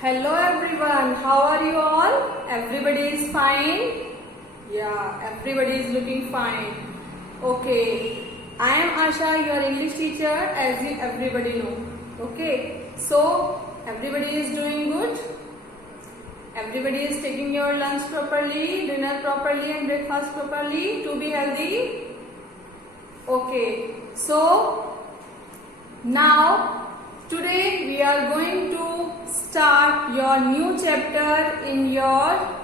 Hello everyone, how are you all? Everybody is fine? Yeah, everybody is looking fine. Okay, I am Asha, your English teacher, as you everybody know. Okay, so everybody is doing good? Everybody is taking your lunch properly, dinner properly and breakfast properly to be healthy? Okay, so now today we are going to start your new chapter in your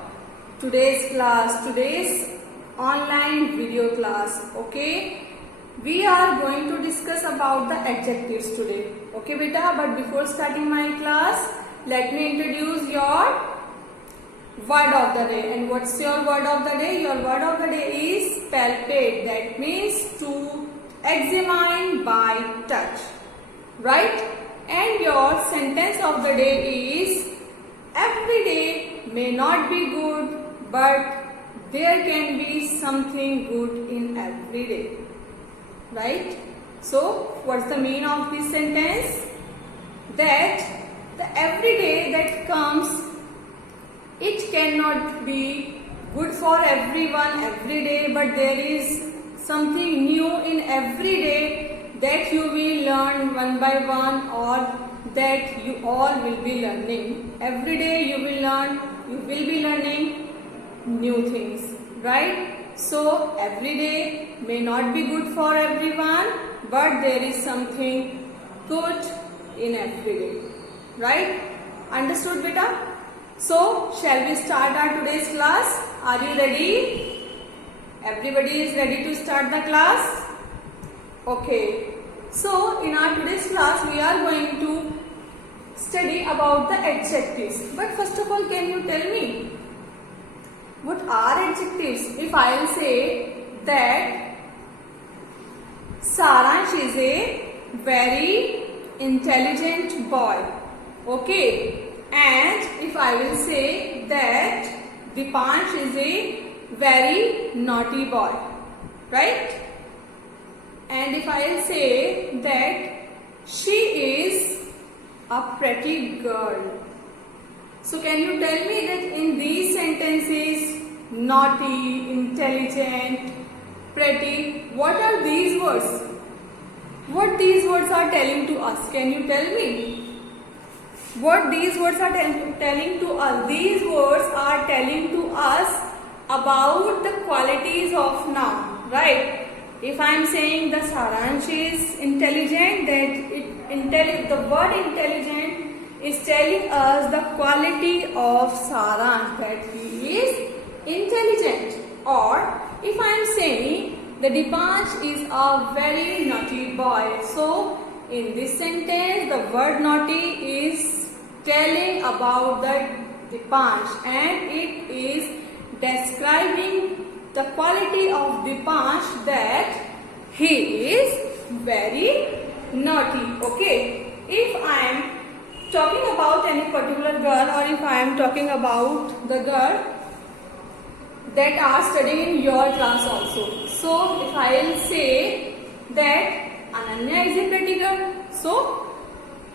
today's class, today's online video class. Okay, we are going to discuss about the adjectives today. Okay beta, but before starting my class, let me introduce your word of the day. And what's your word of the day? Your word of the day is palpate. That means to examine by touch, right? And your sentence of the day is every day may not be good, but there can be something good in every day, right? So what's the meaning of this sentence? That the every day that comes, it cannot be good for everyone every day, but there is something new in every day that you will learn one by one, or that you all will be learning. Every day you will be learning new things, right? So every day may not be good for everyone, but there is something good in every day, right? Understood beta? So shall we start our today's class? Are you ready? Everybody is ready to start the class? Okay, so in our today's class we are going to study about the adjectives. But first of all, can you tell me what are adjectives? If I will say that Saransh is a very intelligent boy, okay, and if I will say that Dipansh is a very naughty boy, right? And if I will say that she is a pretty girl. So can you tell me that in these sentences, naughty, intelligent, pretty, what are these words? What these words are telling to us? Can you tell me? What these words are telling to us? These words are telling to us about the qualities of noun, right? If I am saying the Saransh is intelligent, that the word intelligent is telling us the quality of Saransh, that he is intelligent. Or if I am saying the Dipansh is a very naughty boy, so in this sentence the word naughty is telling about the Dipansh, and it is describing the quality of Dipansh, that he is very naughty. Okay, if I am talking about any particular girl, or if I am talking about the girl that are studying in your class also, so if I will say that Ananya is a pretty girl, so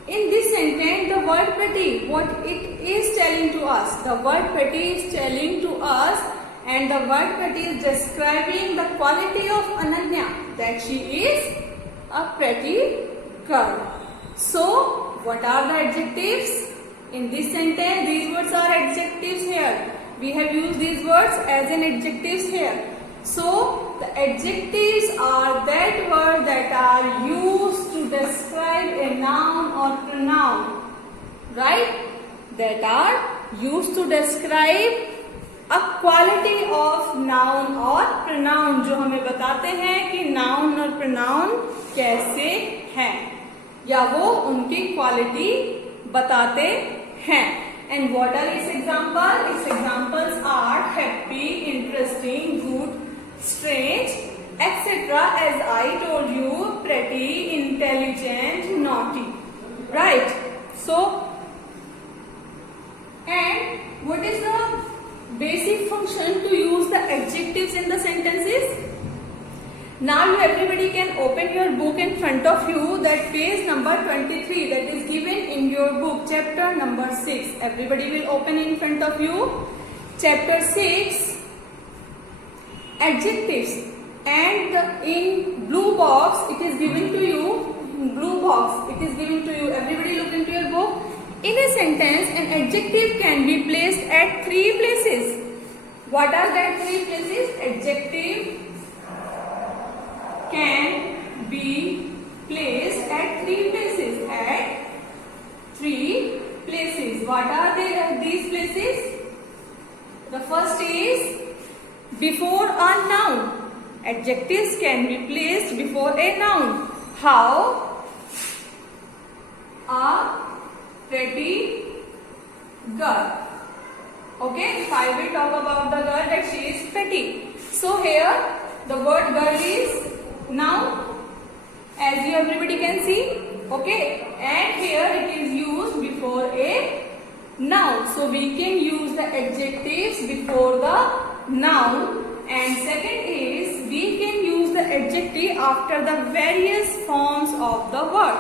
in this sentence the word pretty, what it is telling to us? The word pretty is telling to us, and the word pretty is describing the quality of Ananya, that she is a pretty girl. So what are the adjectives? In this sentence, these words are adjectives here. We have used these words as an adjectives here. So the adjectives are that word that are used to describe a noun or pronoun, right? That are used to describe a quality of noun or pronoun, जो हमें बताते हैं कि noun और pronoun कैसे हैं, या वो उनकी क्वालिटी बताते हैं. And what are its examples? Its examples are happy, interesting, good, strange, etc. As I told you, pretty, intelligent, naughty, right? So, and what is the basic function to use the adjectives in the sentences? Now you everybody can open your book in front of you, that page number 23, that is given in your book, chapter number number 6. Everybody will open in front of you. Chapter 6, adjectives. And in blue box, it is given to you. In blue box, it is given to you. Everybody look into your book. In a sentence, an adjective can be placed at 3 places. What are that 3 places? Adjective can be placed at 3 places. At 3 places. What are these places? The first is before a noun. Adjectives can be placed before a noun. How? A pretty girl. Okay, if I will talk about the girl, that she is pretty. So here the word girl is noun, as you everybody can see. Okay, and here it is used before a noun. So we can use the adjectives before the noun. And second is we can use the adjective after the various forms of the word.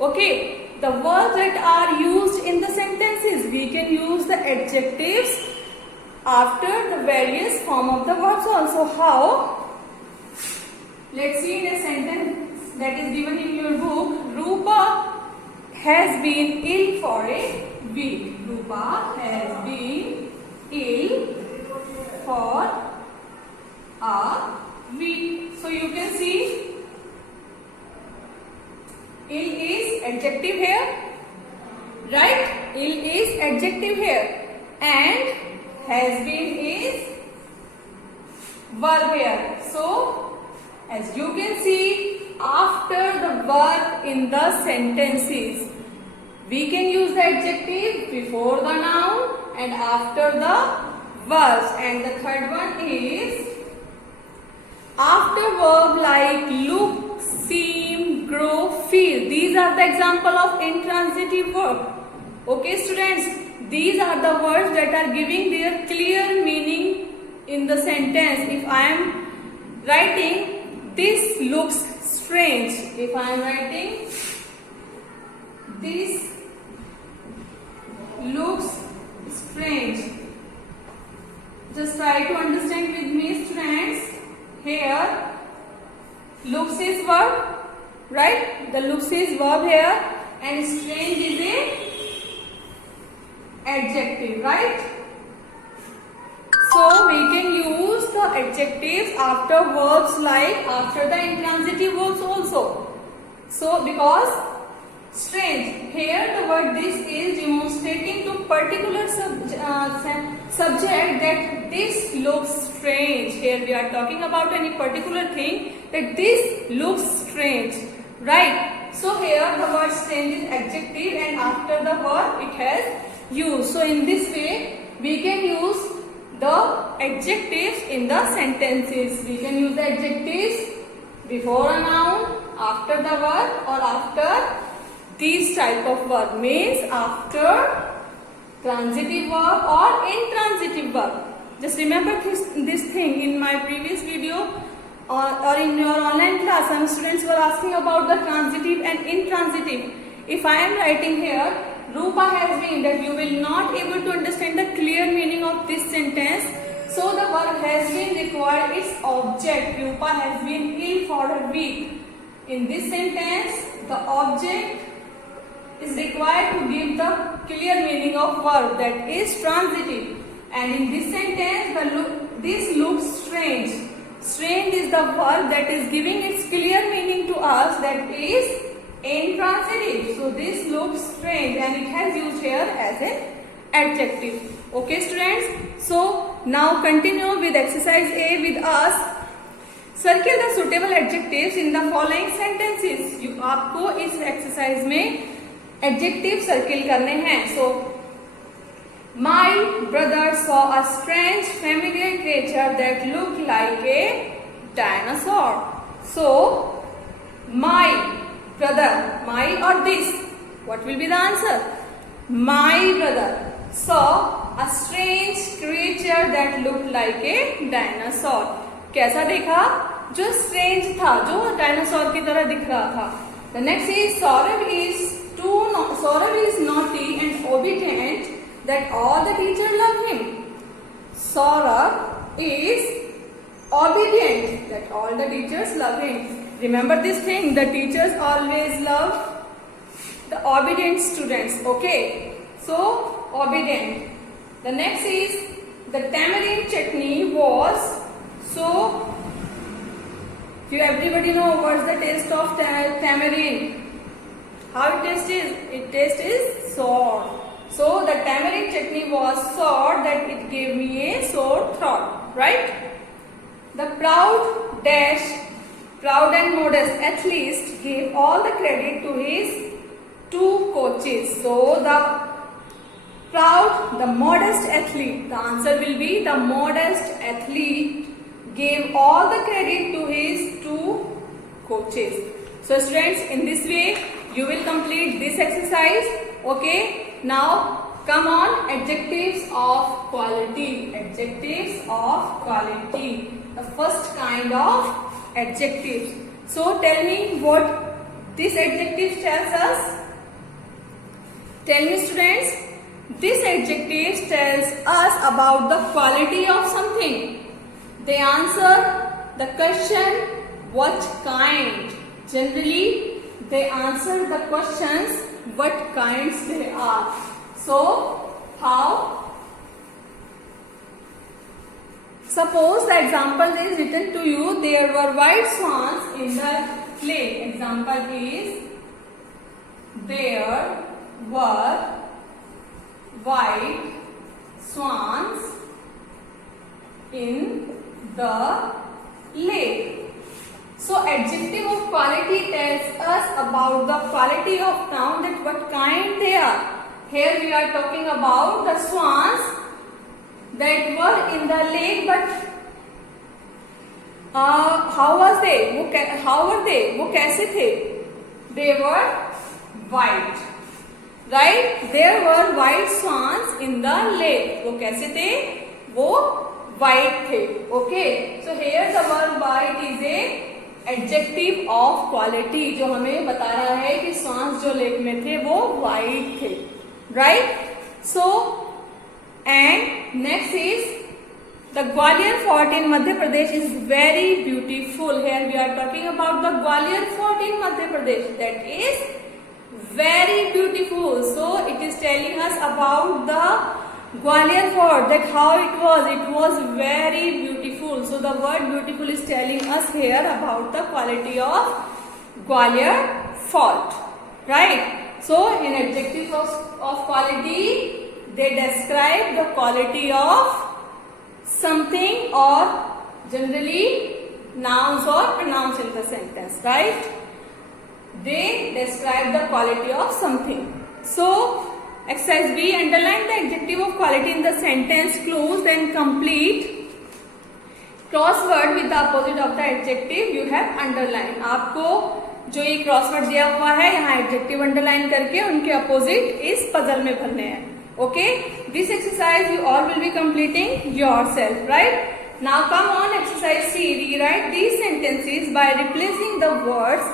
Okay. The words that are used in the sentences, we can use the adjectives after the various form of the words also. How? Let's see in a sentence that is given in your book. Rupa has been ill for a week. Rupa has been ill for a week. So you can see ill is adjective here, right? Ill is adjective here, and has been is verb here. So as you can see, after the verb in the sentences, we can use the adjective before the noun and after the verbs. And the third one is after verb like look, seem, grow, feel. These are the example of intransitive verb. Okay students, these are the words that are giving their clear meaning in the sentence. If I am writing this looks strange, if I am writing this looks strange, just try to understand with me students. Here looks is verb, right? The looks is verb here, and strange is a adjective, right? So we can use the adjectives after verbs like after the intransitive verbs also. So because strange, here the word this is demonstrating to particular subject that this looks strange. Here we are talking about any particular thing, that this looks strange, right? So here the word strange is adjective, and after the verb it has used. So in this way we can use the adjectives in the sentences. We can use the adjectives before a noun, after the verb, or after these type of verb, means after transitive verb or intransitive verb. Just remember this thing. In my previous video or in your online class, some students were asking about the transitive and intransitive. If I am writing here Rupa has been, that you will not able to understand the clear meaning of this sentence. So the verb has been required its object. Rupa has been ill for a week. In this sentence the object is required to give the clear meaning of verb, that is transitive. And in this sentence this looks strange. Strange is the verb that is giving its clear meaning to us, that is intransitive. So this looks strange, and it has used here as an adjective. Okay students, so now continue with exercise A with us. Circle the suitable adjectives in the following sentences. आपको इस exercise में adjective circle करने हैं. So my brother saw a strange familiar creature that looked like a dinosaur. So my brother, my or this, what will be the answer? My brother saw a strange creature that looked like a dinosaur. कैसा देखा? जो strange था, जो dinosaur की तरह दिख रहा था. The next is Saurav is naughty and obedient that all the teachers love him. Saurabh is obedient, that all the teachers love him. Remember this thing, the teachers always love the obedient students. Okay, so obedient. The next is the tamarind chutney was so. You everybody know what's the taste of tamarind? How it tastes? It tastes sour. So the tamarind chutney was sour that it gave me a sore throat, right? The proud and modest athlete gave all the credit to his two coaches. So the proud, the modest athlete, the answer will be the modest athlete gave all the credit to his two coaches. So students, in this way you will complete this exercise. Okay, now come on, adjectives of quality. Adjectives of quality, the first kind of adjectives. So tell me what this adjective tells us. Tell me students, this adjective tells us about the quality of something. They answer the question what kind. Generally, they answer the questions what kinds they are. So, how? Suppose the example is written to you, there were white swans in the lake. Example is, there were white swans in the lake. So adjective of quality tells us about the quality of noun, that what kind they are. Here we are talking about the swans that were in the lake, but how was they? How were they? वो कैसे थे? They were white, right? There were white swans in the lake. वो कैसे थे? वो white थे. Okay. So here the word white is a adjective of quality, जो हमें बता रहा है कि swans जो लेक में थे वो white थे, right? So and next is the Gwalior Fort in Madhya Pradesh is very beautiful. Here we are talking about the Gwalior Fort in Madhya Pradesh. That is very beautiful. So it is telling us about the Gwalior Fort, that how it was. It was very beautiful. So the word beautiful is telling us here about the quality of Gwalior Fort, right? So in adjectives of quality, they describe the quality of something, or generally nouns or pronouns in the sentence, right? They describe the quality of something. So exercise B, underline the adjective of quality in the sentence clues, then complete crossword with the opposite of the adjective you have underlined. आपको जो ये crossword दिया हुआ है, यहाँ adjective underline करके उनके opposite इस पजल में भरने हैं. Okay, this exercise you all will be completing yourself, right? Now come on, exercise C. Rewrite these sentences by replacing the words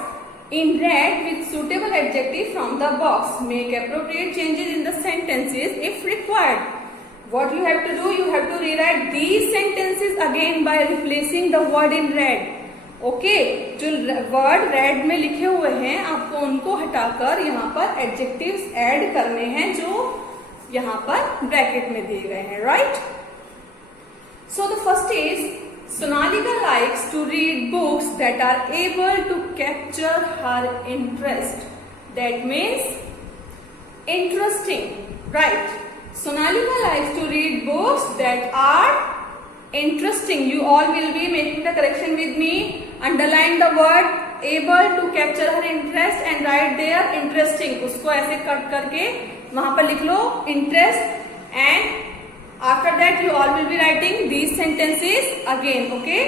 in red with suitable adjective from the box. Make appropriate changes in the sentences if required. What you have to do, you have to rewrite these sentences again by replacing the word in red. Okay, जो word red में लिखे हुए हैं आपको उनको हटाकर यहाँ पर एडजेक्टिव्स ऐड करने हैं जो यहाँ पर ब्रैकेट में दिए गए हैं, right? So the first is Sonalika likes to read books that are able to capture her interest. That means interesting, right? Sonalika likes to read books that are interesting. You all will be making the correction with me. Underline the word able to capture her interest and write there interesting. उसको ऐसे cut करके वहां पर लिख लो interest, and after that you all will be writing these sentences again. Okay.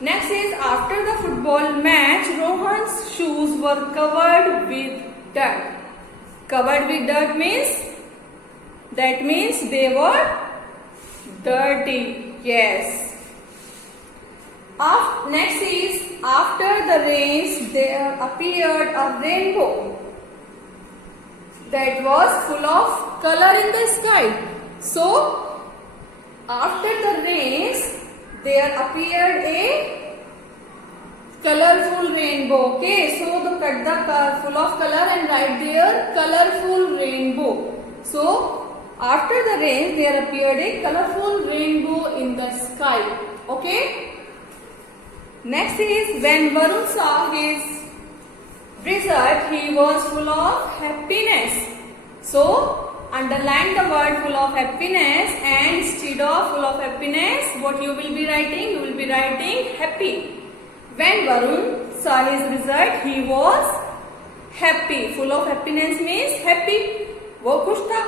Next is after the football match, Rohan's shoes were covered with dirt. Covered with dirt means they were dirty. Yes. Next is after the rains there appeared a rainbow. that was full of color in the sky. So after the rains there appeared a colorful rainbow. Okay, so the cut the car full of color and write there colorful rainbow. So after the rain there appeared a colorful rainbow in the sky. Okay. Next is when Varun saw his result, he was full of happiness. So underline the word full of happiness, and instead of full of happiness, what you will be writing? You will be writing happy. When Varun saw his result, he was happy. Full of happiness means happy. वो खुश था.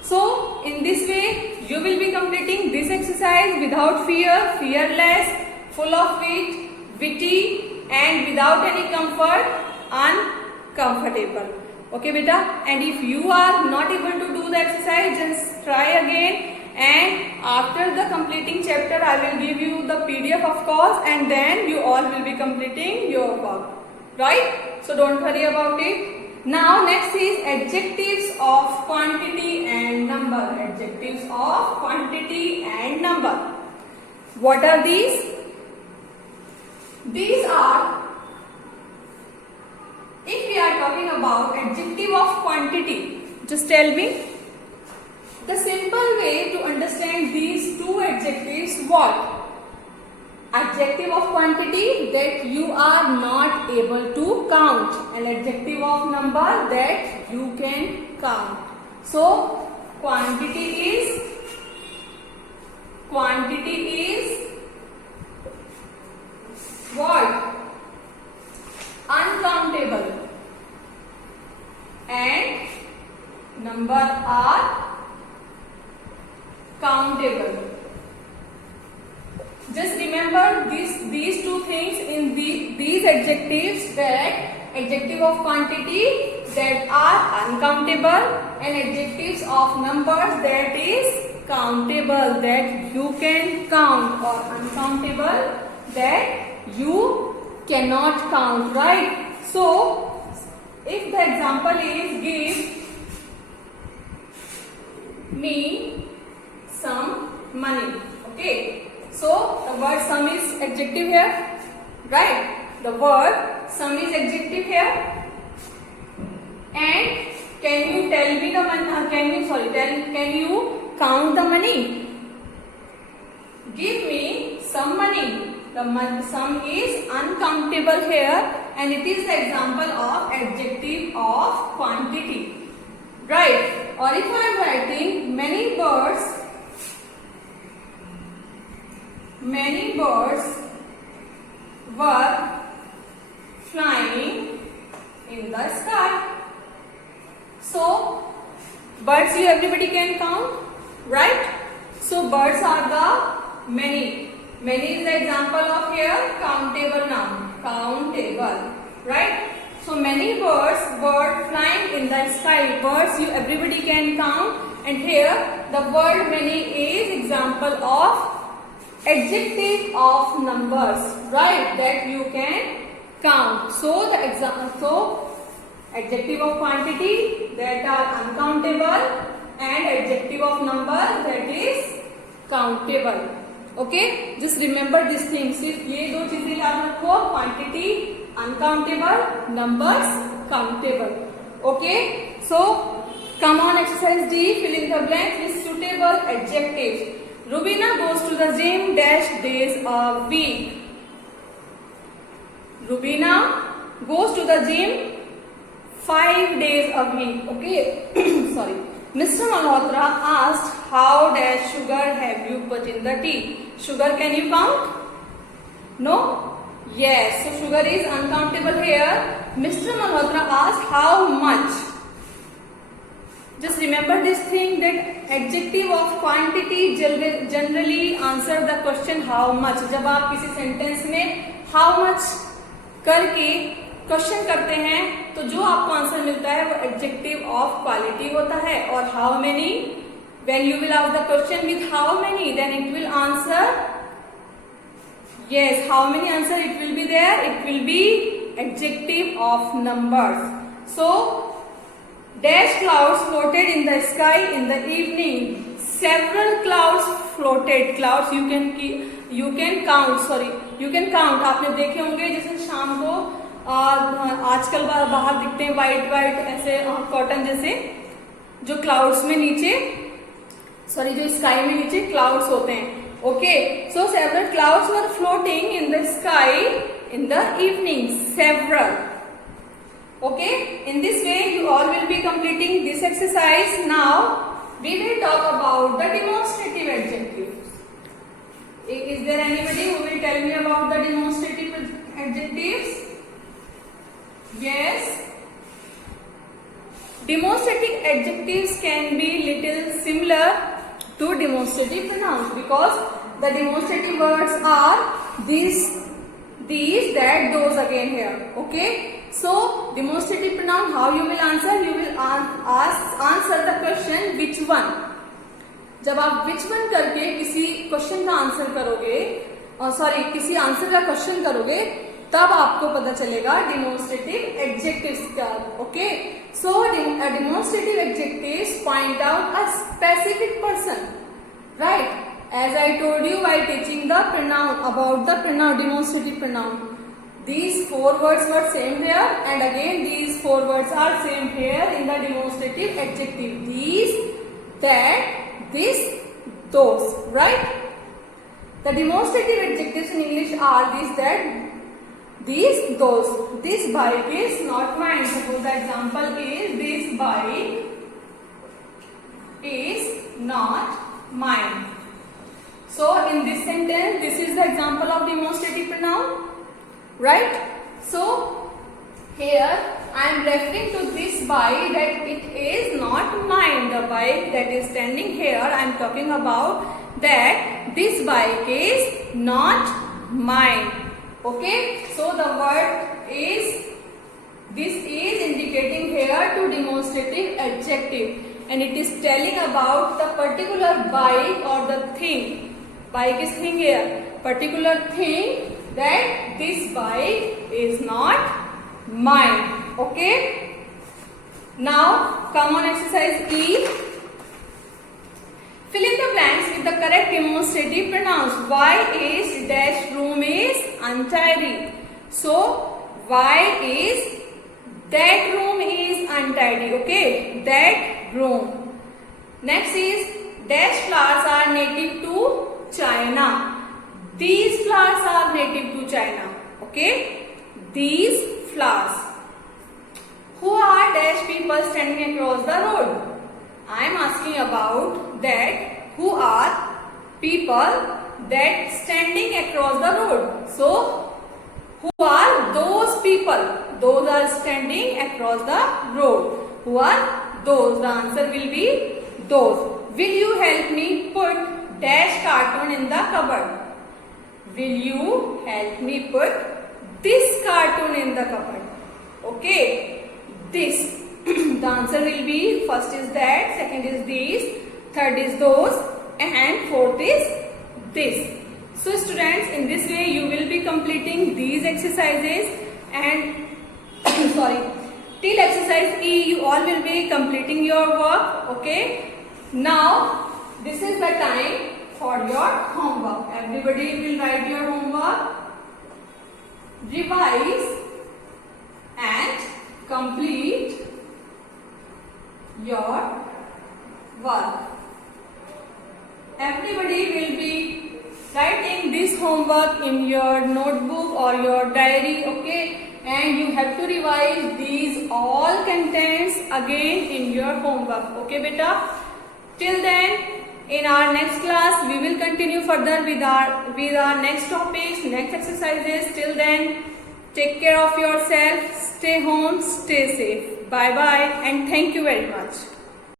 So in this way, you will be completing this exercise without fear, fearless, full of wit, witty, and without any comfort, uncomfortable. Okay, beta. And if you are not able to do the exercise, just try again. And after the completing chapter, I will give you the PDF of course, and then you all will be completing your work. Right? So don't worry about it. Now next is adjectives of quantity and number. Adjectives of quantity and number. What are these? These are, if we are talking about adjective of quantity, just tell me the simple way to understand these two adjectives. What? Adjective of quantity, that you are not able to count, and adjective of number, that you can count. So quantity is what? Uncountable, and number are countable. Just remember these two things in these adjectives, that adjective of quantity that are uncountable, and adjectives of numbers that is countable, that you can count, or uncountable that you cannot count, right? So if the example is give me some money. Okay. So the word some is adjective here, right? The word some is adjective here. And can you tell me the money? Can you count the money? Give me some money. The sum is uncountable here, and it is the example of adjective of quantity, right? Or if I am writing many birds were flying in the sky. So birds you everybody can count, right? So birds are the many. Many is the example of here countable noun. Countable, right? So many birds were flying in the sky. Birds you everybody can count, and here the word many is example of adjective of numbers, right? That you can count. So the adjective of quantity that are uncountable, and adjective of number that is countable. Okay, just remember these things. सिर्फ ये दो चीजें याद रखो, quantity uncountable, numbers countable. Okay, so come on, exercise D, fill in the blanks with suitable adjectives. Rubina goes to the gym dash days a week. Rubina goes to the gym 5 days a week. Okay, sorry. Mr. Malhotra asked, how dash sugar have you put in the tea? Sugar, can you count? No? Yes. So sugar is uncountable here. Mr. Malhotra asked, how much? Just remember this thing, that adjective of quantity generally answer the question how much. जब आप किसी sentence में how much करके question करते हैं, तो जो आपको आंसर मिलता है वो एडजेक्टिव ऑफ क्वालिटी होता है. और how many, when you will ask the question with how many, then it will answer, yes, how many answer it will be there, it will be adjective of numbers. So dash clouds floated in the sky in the evening. Several clouds floated. Clouds you can count. आपने देखे होंगे जैसे शाम को आजकल बाहर दिखते हैं वाइट ऐसे कॉटन जैसे, जो क्लाउड्स में नीचे जो स्काई में नीचे क्लाउड्स होते हैं. Okay, so several clouds were floating in the sky in the evening. Several. Okay, in this way you all will be completing this exercise. Now we will talk about the demonstrative adjectives. Is there anybody who will tell me about the demonstrative adjectives? Yes. Demonstrative adjectives can be little similar to demonstrative pronouns because the demonstrative words are these, that, those again here. Okay. So demonstrative pronoun, how you will answer? You will answer the question which one. जब आप which one करके किसी question का answer करोगे, किसी answer का question करोगे, तब आपको पता चलेगा demonstrative adjectives का. Okay, so demonstrative adjectives point out a specific person, right? As I told you while teaching the pronoun, about the pronoun, demonstrative pronoun. These 4 words were same here, and again these 4 words are same here in the demonstrative adjective. These, that, this, those, right? The demonstrative adjectives in English are these, that, these, those. This bike is not mine. Suppose the example is this bike is not mine. So in this sentence, this is the example of demonstrative pronoun. Right? So here I am referring to this bike that it is not mine. The bike that is standing here, I am talking about that this bike is not mine. Okay? So the word is, this is indicating here to demonstrative adjective, and it is telling about the particular bike or the thing. Bike is thing here. Particular thing, that this bike is not mine. Okay? Now come on exercise E. Fill in the blanks with the correct demonstrative pronouns. Why is dash room is untidy. So why is that room is untidy. Okay? That room. Next is dash flowers are native to China. These flowers are native to China. Okay? These flowers. Who are dash people standing across the road? I am asking about that. Who are people that standing across the road? So, who are those people? Those are standing across the road. Who are those? The answer will be those. Will you help me put dash cartoon in the cupboard? Will you help me put this cartoon in the cupboard? Okay, this. The answer will be, first is that, second is these, third is those, and fourth is this. So students, in this way you will be completing these exercises, and till exercise E you all will be completing your work. Okay, now this is the time for your homework. Everybody will write your homework, revise and complete your work. Everybody will be writing this homework in your notebook or your diary. Okay, and you have to revise these all contents again in your homework. Okay beta, till then, in our next class, we will continue further with our next topics, next exercises. Till then, take care of yourself, stay home, stay safe. Bye bye, and thank you very much.